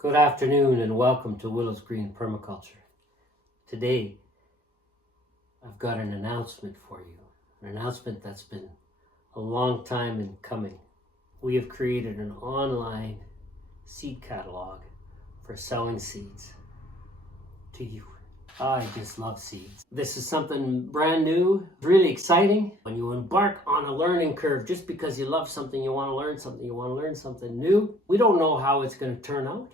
Good afternoon and welcome to Willow's Green Permaculture. Today, I've got an announcement for you. An announcement that's been a long time in coming. We have created an online seed catalog for selling seeds to you. I just love seeds. This is something brand new, really exciting. When you embark on a learning curve, just because you love something, you want to learn something new. We don't know how it's going to turn out,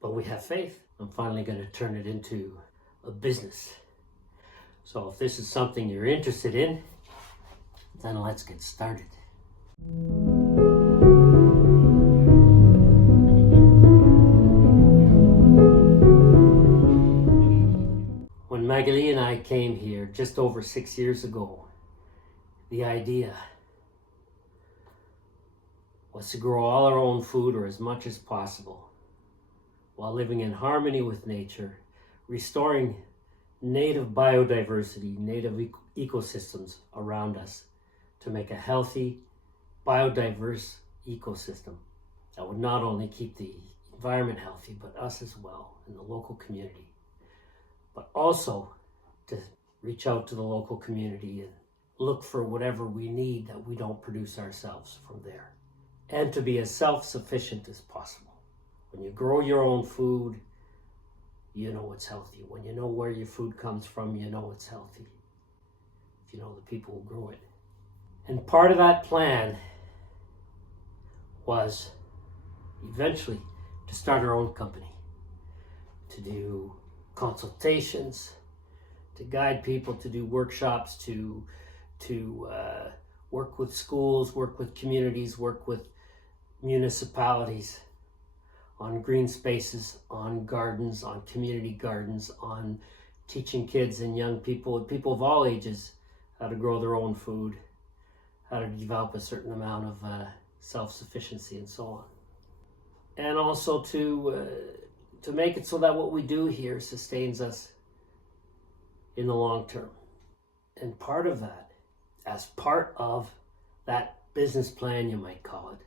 but we have faith. I'm finally going to turn it into a business. So if this is something you're interested in, then let's get started. When Magali and I came here just over 6 years ago, the idea was to grow all our own food or as much as possible while living in harmony with nature, restoring native biodiversity, native ecosystems around us to make a healthy, biodiverse ecosystem that would not only keep the environment healthy, but us as well in the local community. But also to reach out to the local community and look for whatever we need that we don't produce ourselves from there. And to be as self-sufficient as possible. When you grow your own food, you know it's healthy. When you know where your food comes from, you know it's healthy. If you know the people who grow it. And part of that plan was eventually to start our own company, to do consultations, to guide people, to do workshops, to work with schools, work with communities, work with municipalities on green spaces, on gardens, on community gardens, on teaching kids and young people of all ages, how to grow their own food, how to develop a certain amount of self-sufficiency and so on. And also to make it so that what we do here sustains us in the long term. And part of that, as part of that business plan, you might call it,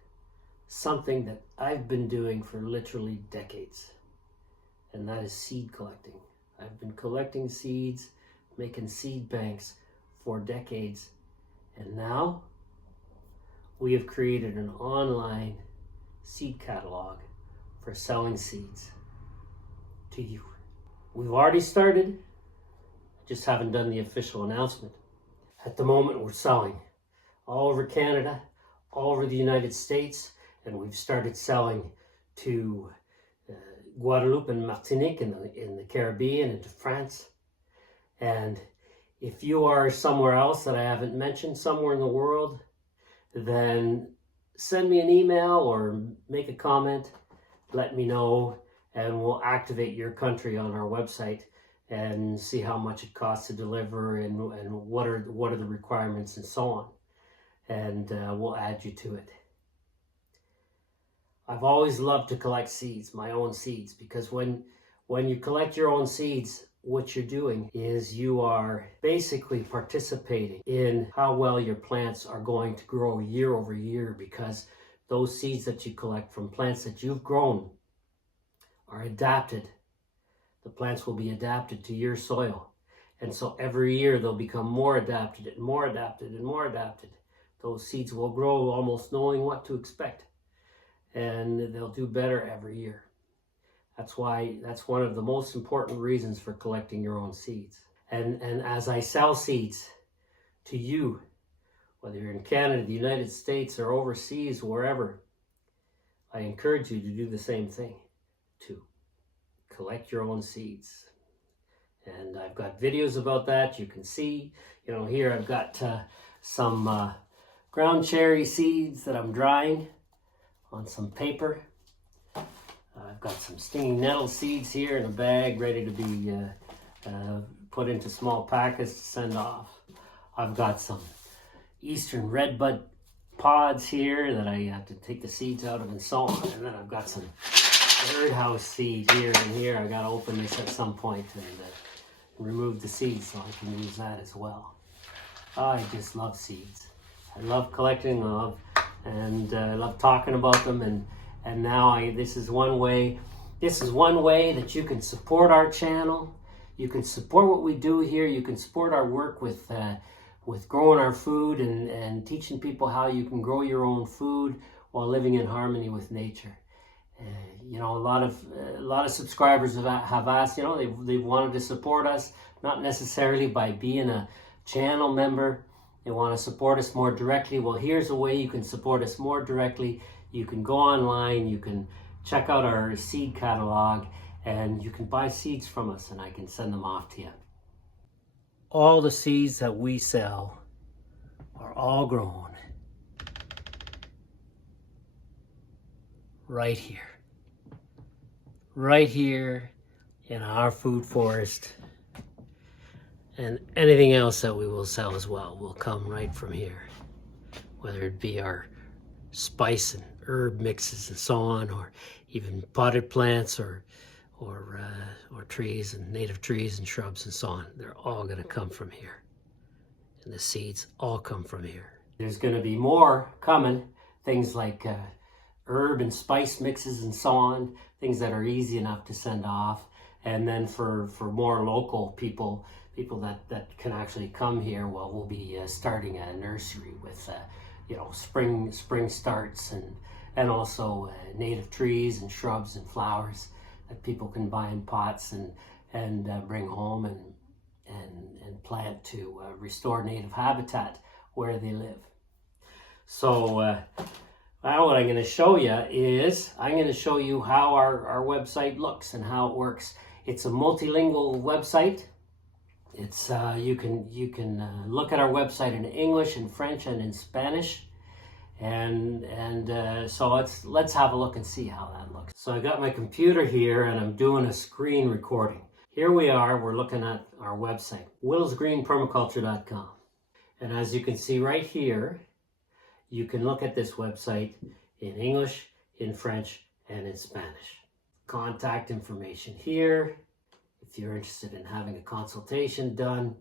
something that I've been doing for literally decades, and that is seed collecting. I've been collecting seeds, making seed banks for decades, and now we have created an online seed catalog for selling seeds to you. We've already started, just haven't done the official announcement. At the moment, we're selling all over Canada, all over the United States, and we've started selling to Guadeloupe and Martinique in the Caribbean and to France. And if you are somewhere else that I haven't mentioned, somewhere in the world, then send me an email or make a comment, let me know, and we'll activate your country on our website and see how much it costs to deliver and what are the requirements and so on. And we'll add you to it. I've always loved to collect seeds, my own seeds, because when you collect your own seeds, what you're doing is you are basically participating in how well your plants are going to grow year over year, because those seeds that you collect from plants that you've grown are adapted. The plants will be adapted to your soil. And so every year they'll become more adapted and more adapted and more adapted. Those seeds will grow almost knowing what to expect. And they'll do better every year. That's one of the most important reasons for collecting your own seeds. And as I sell seeds to you, whether you're in Canada, the United States, or overseas, wherever, I encourage you to do the same thing, to collect your own seeds. And I've got videos about that. You can see, here I've got some ground cherry seeds that I'm drying on some paper. I've got some stinging nettle seeds here in a bag ready to be put into small packets to send off. I've got some eastern redbud pods here that I have to take the seeds out of and so on. And then I've got some birdhouse seed here and here. I got to open this at some point and remove the seeds so I can use that as well. I just love seeds. I love collecting them, and I love talking about them, And now this is one way that you can support our channel. You can support what we do here. You can support our work with growing our food and teaching people how you can grow your own food while living in harmony with nature. You know, a lot of subscribers have asked, you know, they've wanted to support us, not necessarily by being a channel member. They want to support us more directly. Well, here's a way you can support us more directly. You can go online, you can check out our seed catalog, and you can buy seeds from us, and I can send them off to you. All the seeds that we sell are all grown right here in our food forest. And anything else that we will sell as well will come right from here, whether it be our spice and herb mixes and so on, or even potted plants or trees and native trees and shrubs and so on. They're all going to come from here, and the seeds all come from here. There's going to be more coming, things like herb and spice mixes and so on, things that are easy enough to send off. And then for more local people that can actually come here, well, we'll be starting a nursery with you know, spring starts and also native trees and shrubs and flowers that people can buy in pots and bring home and plant to restore native habitat where they live. So now what I'm going to show you is I'm going to show you how our website looks and how it works. It's a multilingual website. It's you can look at our website in English, in French, and in Spanish. So let's have a look and see how that looks. So I got my computer here and I'm doing a screen recording. Here we are, we're looking at our website, willsgreenpermaculture.com. And as you can see right here, you can look at this website in English, in French, and in Spanish. Contact information here. If you're interested in having a consultation done,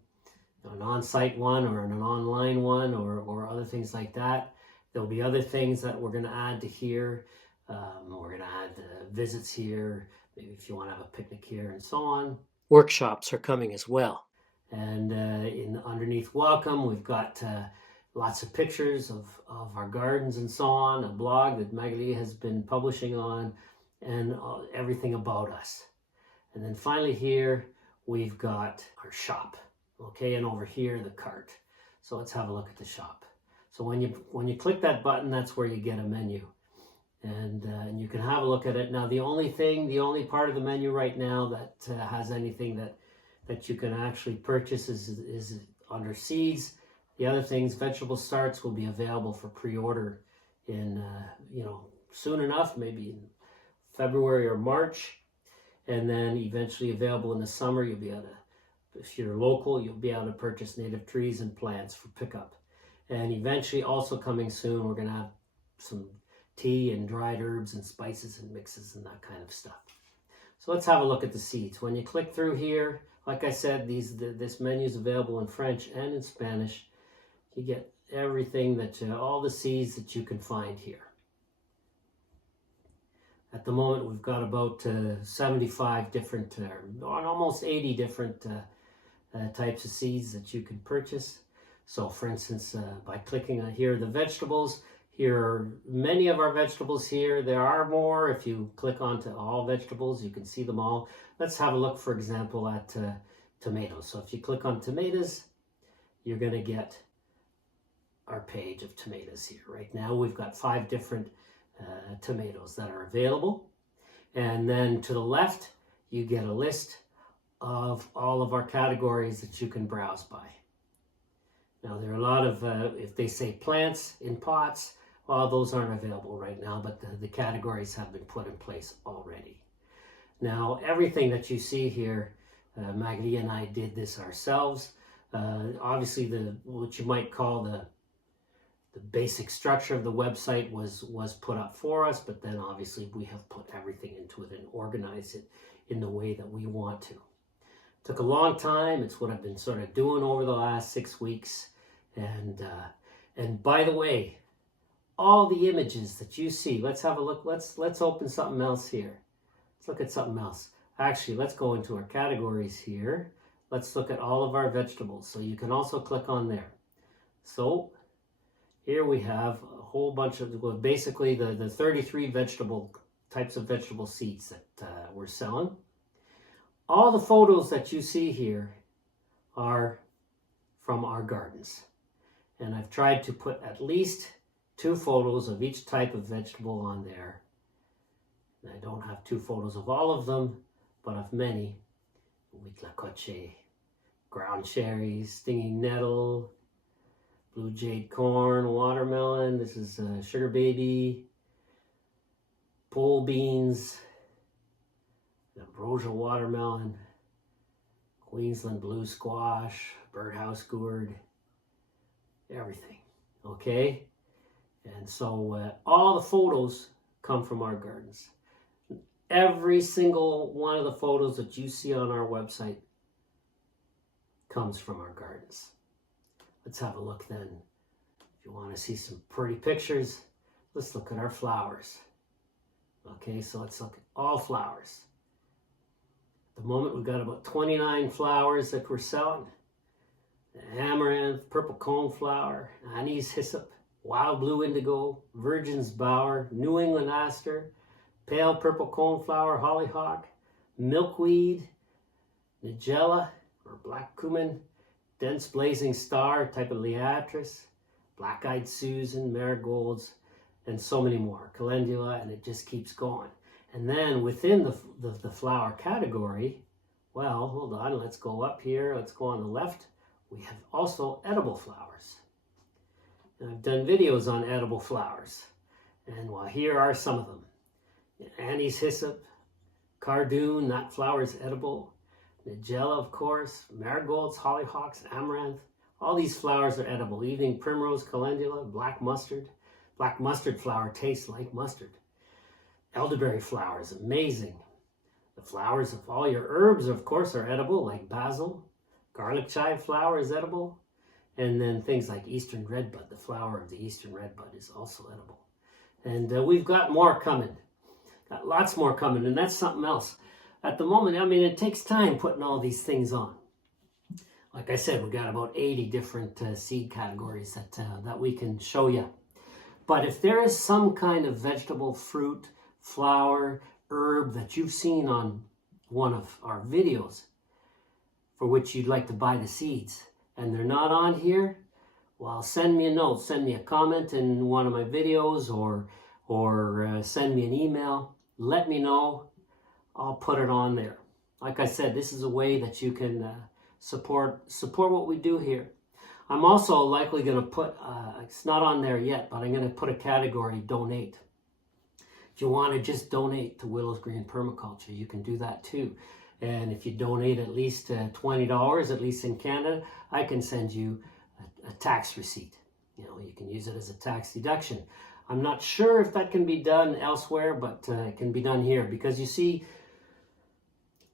an on-site one or an online one or other things like that. There'll be other things that we're going to add to here. We're going to add visits here, maybe if you want to have a picnic here and so on. Workshops are coming as well. And underneath welcome, we've got lots of pictures of our gardens and so on, a blog that Magali has been publishing on, and everything about us. And then finally here, we've got our shop, okay? And over here, the cart. So let's have a look at the shop. So when you click that button, that's where you get a menu. And you can have a look at it. Now, the only part of the menu right now that has anything that you can actually purchase is under seeds. The other things, vegetable starts, will be available for pre-order in, soon enough, maybe in February or March. And then eventually available in the summer. You'll be able to, if you're local, you'll be able to purchase native trees and plants for pickup. And eventually, also coming soon, we're going to have some tea and dried herbs and spices and mixes and that kind of stuff. So let's have a look at the seeds. When you click through here, like I said, this menu is available in French and in Spanish. You get everything all the seeds that you can find here. At the moment, we've got about 75 different, almost 80 different types of seeds that you can purchase. So for instance, by clicking on here, the vegetables, here are many of our vegetables here. There are more. If you click onto all vegetables, you can see them all. Let's have a look, for example, at tomatoes. So if you click on tomatoes, you're going to get our page of tomatoes here. Right now, we've got 5 different tomatoes that are available. And then to the left, you get a list of all of our categories that you can browse by. Now, there are a lot of, if they say plants in pots, well, those aren't available right now, but the categories have been put in place already. Now, everything that you see here, Magali and I did this ourselves. Obviously, what you might call the basic structure of the website was put up for us, but then obviously we have put everything into it and organized it in the way that we want to. Took a long time. It's what I've been sort of doing over the last 6 weeks. And by the way, all the images that you see. Let's have a look. Let's open something else here. Let's look at something else. Actually, let's go into our categories here. Let's look at all of our vegetables. So you can also click on there. So here we have a whole bunch of, well, basically the 33 types of vegetable seeds that we're selling. All the photos that you see here are from our gardens. And I've tried to put at least 2 photos of each type of vegetable on there. And I don't have 2 photos of all of them, but of many. Huitlacoche, ground cherries, stinging nettle, blue jade corn, watermelon. This is sugar baby, pole beans, ambrosia watermelon, Queensland blue squash, birdhouse gourd, everything. Okay? And so all the photos come from our gardens. Every single one of the photos that you see on our website comes from our gardens. Let's have a look then. If you want to see some pretty pictures, let's look at our flowers. Okay, so let's look at all flowers. At the moment, we've got about 29 flowers that we're selling. Amaranth, purple coneflower, anise hyssop, wild blue indigo, virgin's bower, New England aster, pale purple coneflower, hollyhock, milkweed, nigella or black cumin, dense blazing star, type of liatris, black-eyed Susan, marigolds, and so many more, calendula, and it just keeps going. And then within the flower category, well, hold on, let's go up here, let's go on the left. We have also edible flowers. And I've done videos on edible flowers. And well, here are some of them. Anise hyssop, cardoon, that flower is edible. Nigella, of course, marigolds, hollyhocks, amaranth. All these flowers are edible. Evening primrose, calendula, black mustard. Black mustard flower tastes like mustard. Elderberry flowers, amazing. The flowers of all your herbs, of course, are edible, like basil. Garlic chive flower is edible. And then things like eastern redbud. The flower of the eastern redbud is also edible. And we've got more coming. Got lots more coming, and that's something else. At the moment, I mean, it takes time putting all these things on. Like I said, we've got about 80 different seed categories that we can show you. But if there is some kind of vegetable, fruit, flower, herb that you've seen on one of our videos for which you'd like to buy the seeds, and they're not on here, well, send me a note, send me a comment in one of my videos, or send me an email. Let me know. I'll put it on there. Like I said, this is a way that you can support what we do here. I'm also likely going to put, it's not on there yet, but I'm going to put a category, donate. If you want to just donate to Willow's Green Permaculture, you can do that too. And if you donate at least $20, at least in Canada, I can send you a tax receipt. You know, you can use it as a tax deduction. I'm not sure if that can be done elsewhere, but it can be done here, because you see,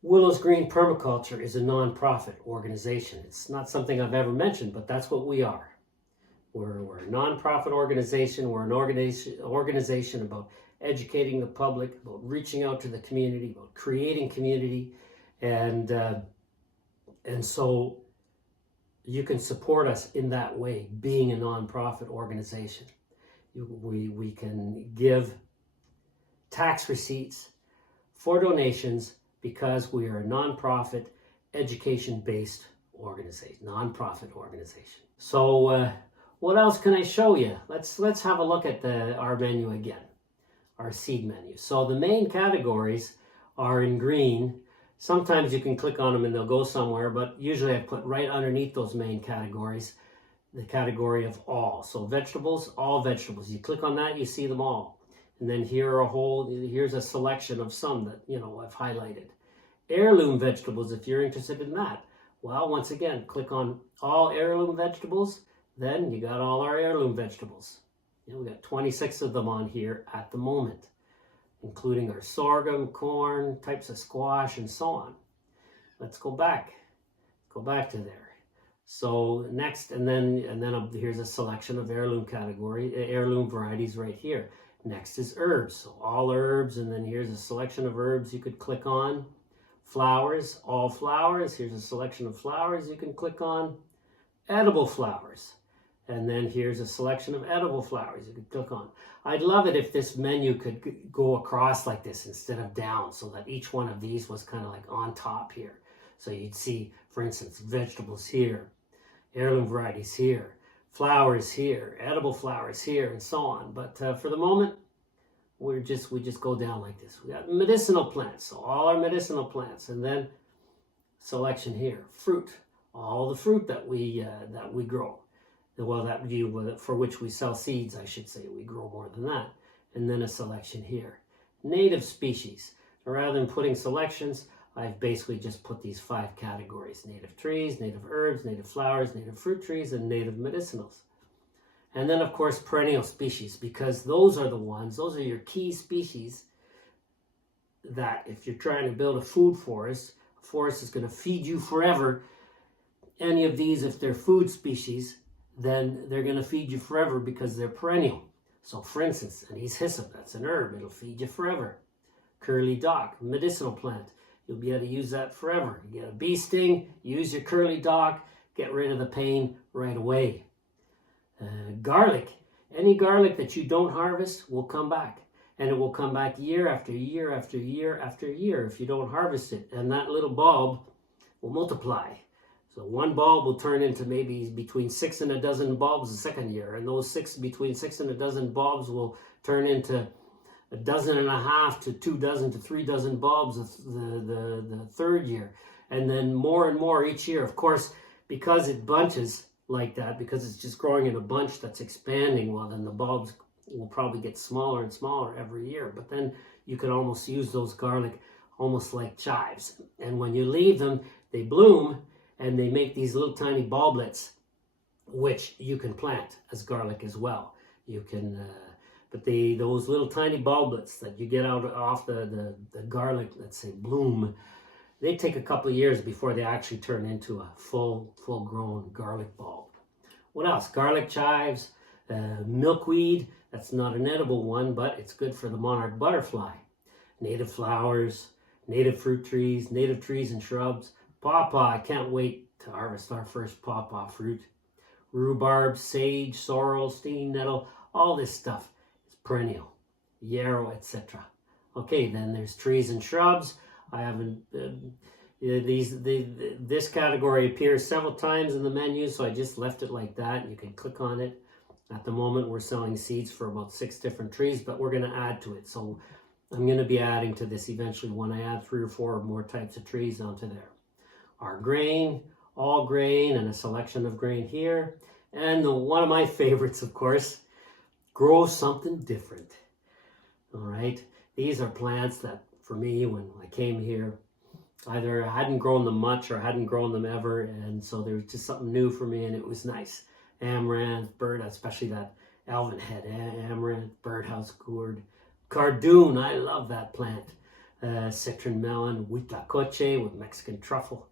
Willow's Green Permaculture is a non-profit organization. It's not something I've ever mentioned, but that's what we are. We're a non-profit organization. We're an organization about educating the public, about reaching out to the community, about creating community, and so you can support us in that way, being a non-profit organization. We can give tax receipts for donations because we are a non-profit, education-based organization, non-profit organization. So what else can I show you? Let's have a look at our menu again, our seed menu. So the main categories are in green. Sometimes you can click on them and they'll go somewhere, but usually I put right underneath those main categories the category of all. So vegetables, all vegetables. You click on that, you see them all. And then here's a selection of some that, you know, I've highlighted. Heirloom vegetables, if you're interested in that. Well, once again, click on all heirloom vegetables, then you got all our heirloom vegetables. You know, we got 26 of them on here at the moment, including our sorghum, corn, types of squash, and so on. Let's go back. Go back to there. So next, and then here's a selection of heirloom varieties right here. Next is herbs, so all herbs, and then here's a selection of herbs you could click on. Flowers, all flowers. Here's a selection of flowers you can click on. Edible flowers. And then here's a selection of edible flowers you could click on. I'd love it if this menu could go across like this instead of down, so that each one of these was kind of like on top here. So you'd see, for instance, vegetables here, heirloom varieties here, flowers here, edible flowers here, and so on. But for the moment, we just go down like this. We got medicinal plants, so all our medicinal plants, and then selection here, fruit, all the fruit that we grow. Well, for which we sell seeds, I should say. We grow more than that. And then a selection here. Native species. Rather than putting selections, I've basically just put these 5 categories. Native trees, native herbs, native flowers, native fruit trees, and native medicinals. And then, of course, perennial species, because those are your key species that if you're trying to build a food forest, a forest is going to feed you forever. Any of these, if they're food species, then they're going to feed you forever because they're perennial. So for instance, anise hyssop, that's an herb, it'll feed you forever. Curly dock, medicinal plant, you'll be able to use that forever. You get a bee sting, use your curly dock, get rid of the pain right away. Garlic, any garlic that you don't harvest will come back. And it will come back year after year after year after year if you don't harvest it. And that little bulb will multiply. So one bulb will turn into maybe between 6 and a dozen bulbs the second year, and those between 6 and a dozen bulbs will turn into 1.5 dozen to 2 dozen to 3 dozen bulbs the third year, and then more and more each year. Of course, because it bunches like that, because it's just growing in a bunch that's expanding, well, then the bulbs will probably get smaller and smaller every year. But then you could almost use those garlic almost like chives, and when you leave them, they bloom. And they make these little tiny bulblets, which you can plant as garlic as well. You can, but those little tiny bulblets that you get off the garlic, let's say, bloom, they take a couple of years before they actually turn into a full-grown garlic bulb. What else? Garlic chives, milkweed. That's not an edible one, but it's good for the monarch butterfly. Native flowers, native fruit trees, native trees and shrubs. Pawpaw, I can't wait to harvest our first pawpaw fruit. Rhubarb, sage, sorrel, stinging nettle, all this stuff is perennial. Yarrow, etc. Okay, then there's trees and shrubs. I haven't, this category appears several times in the menu, so I just left it like that. You can click on it. At the moment, we're selling seeds for about 6 different trees, but we're going to add to it. So I'm going to be adding to this eventually when I add 3 or 4 more types of trees onto there. Our grain, all grain, and a selection of grain here. And one of my favorites, of course, grow something different. All right. These are plants that, for me, when I came here, either I hadn't grown them much or hadn't grown them ever. And so there was just something new for me, and it was nice. Amaranth, bird, especially that elven head, amaranth, birdhouse gourd. Cardoon, I love that plant. Citron melon, huitlacoche with Mexican truffle.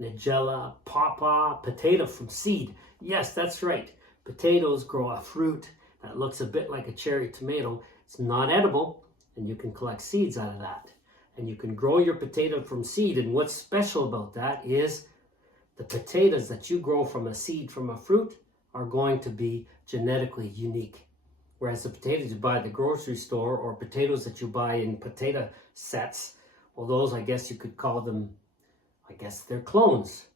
Nigella, pawpaw, potato from seed. Yes, that's right. Potatoes grow a fruit that looks a bit like a cherry tomato. It's not edible, and you can collect seeds out of that. And you can grow your potato from seed, and what's special about that is the potatoes that you grow from a seed from a fruit are going to be genetically unique. Whereas the potatoes you buy at the grocery store or potatoes that you buy in potato sets, well, those I guess you could call them, I guess they're clones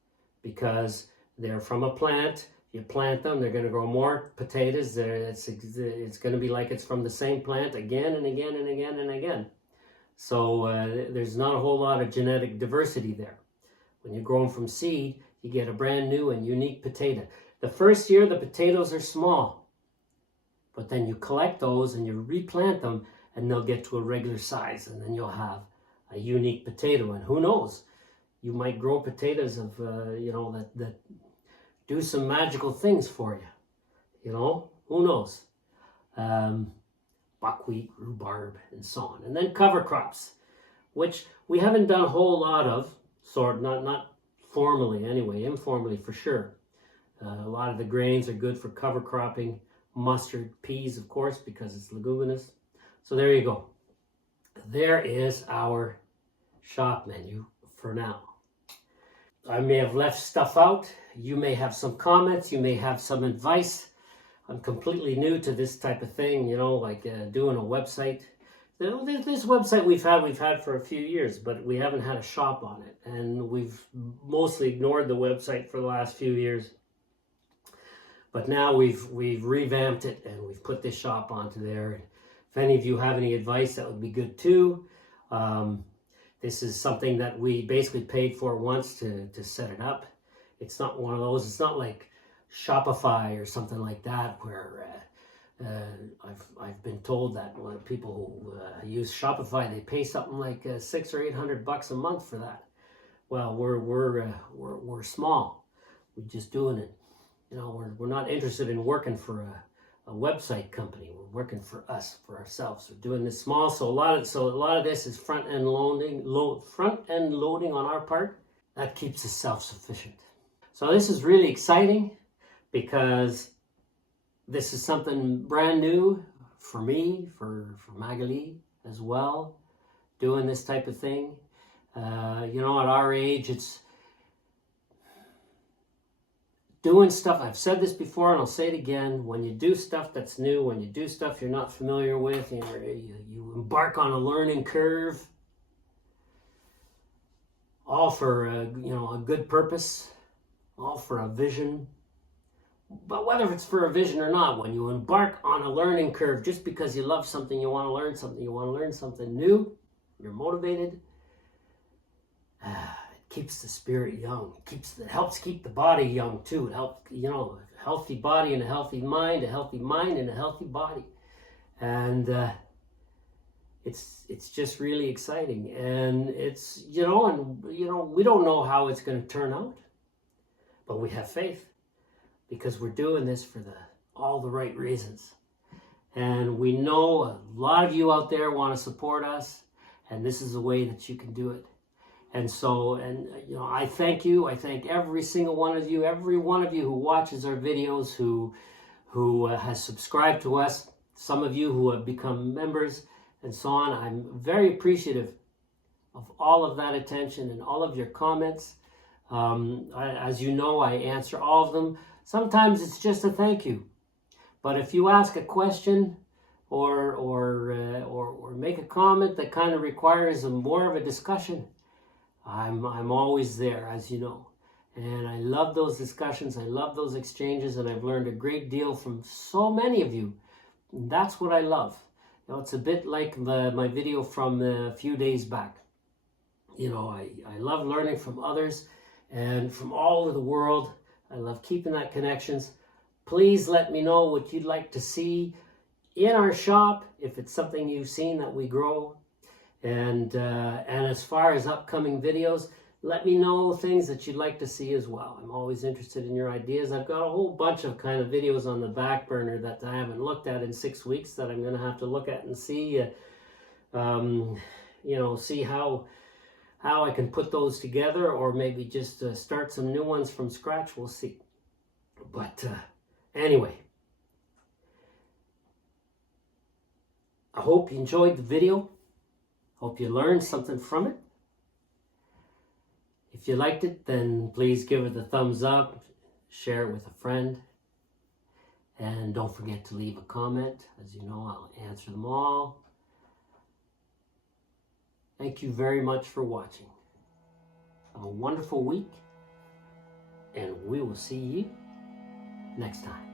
because they're from a plant. You plant them, they're going to grow more potatoes. It's going to be like it's from the same plant again and again and again and again. So there's not a whole lot of genetic diversity there. When you grow them from seed, you get a brand new and unique potato. The first year, the potatoes are small. But then you collect those and you replant them and they'll get to a regular size. And then you'll have a unique potato. And who knows? You might grow potatoes of, that do some magical things for you. Who knows? Buckwheat, rhubarb, and so on. And then cover crops, which we haven't done a whole lot of, not formally anyway, informally for sure. A lot of the grains are good for cover cropping. Mustard, peas, of course, because it's leguminous. So there you go. There is our shop menu for now. I may have left stuff out. You may have some comments. You may have some advice. I'm completely new to this type of thing, like doing a website. This website we've had for a few years, but we haven't had a shop on it. And we've mostly ignored the website for the last few years. But now we've revamped it and we've put this shop onto there. If any of you have any advice, that would be good too. This is something that we basically paid for once to set it up. It's not one of those, it's not like Shopify or something like that where I've been told that when people who use Shopify, they pay something like $600 or $800 a month for that. Well, we're small. We're just doing it. We're not interested in working for a website company. We're working for us, for ourselves. We're doing this small, so a lot of this is front end loading on our part. That keeps us self-sufficient. So this is really exciting because this is something brand new for me, for Magali as well, doing this type of thing. At our age, it's doing stuff. I've said this before and I'll say it again. When you do stuff that's new, when you do stuff you're not familiar with, you embark on a learning curve, all for a good purpose, all for a vision. But whether it's for a vision or not, when you embark on a learning curve just because you love something, you want to learn something new, you're motivated, it keeps the spirit young. It helps keep the body young too. It helps, a healthy body and a healthy mind and a healthy body. And it's just really exciting. And it's, we don't know how it's going to turn out, but we have faith because we're doing this for all the right reasons. And we know a lot of you out there want to support us, and this is a way that you can do it. And so, I thank you. I thank every single one of you who watches our videos, who has subscribed to us, some of you who have become members, and so on. I'm very appreciative of all of that attention and all of your comments. As you know, I answer all of them. Sometimes it's just a thank you. But if you ask a question or make a comment that kind of requires more of a discussion, I'm always there, as you know. And I love those discussions. I love those exchanges, and I've learned a great deal from so many of you. And that's what I love. It's a bit like my video from a few days back. I love learning from others and from all over the world. I love keeping that connections. Please let me know what you'd like to see in our shop, if it's something you've seen that we grow. And as far as upcoming videos, let me know things that you'd like to see as well. I'm always interested in your ideas. I've got a whole bunch of kind of videos on the back burner that I haven't looked at in 6 weeks that I'm going to have to look at and see, see how I can put those together, or maybe just start some new ones from scratch. We'll see. But anyway, I hope you enjoyed the video. Hope you learned something from it. If you liked it, then please give it a thumbs up, share it with a friend, and don't forget to leave a comment. As you know, I'll answer them all. Thank you very much for watching. Have a wonderful week, and we will see you next time.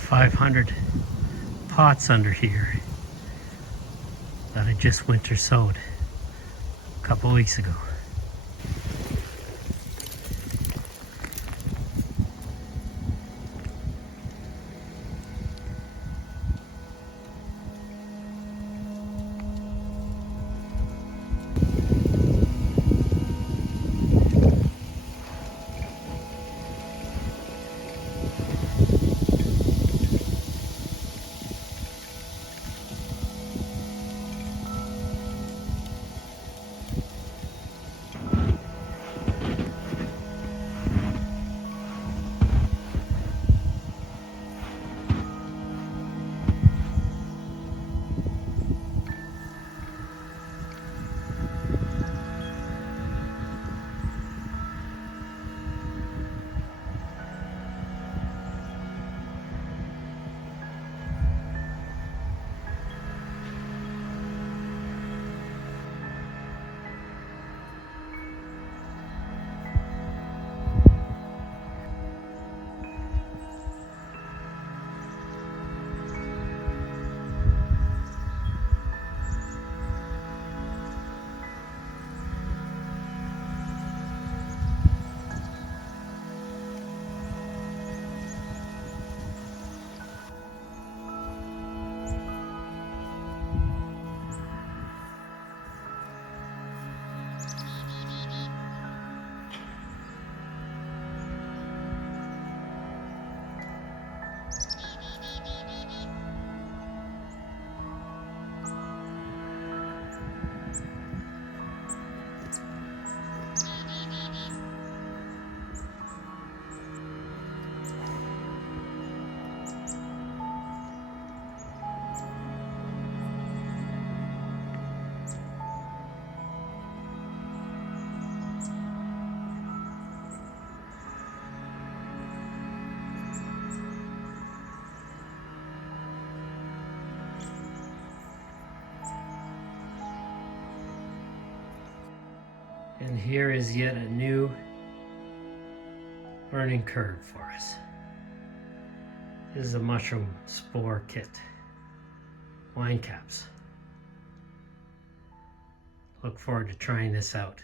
500 pots under here that I just winter sowed a couple weeks ago. And here is yet a new learning curve for us. This is a mushroom spore kit. Wine caps. Look forward to trying this out.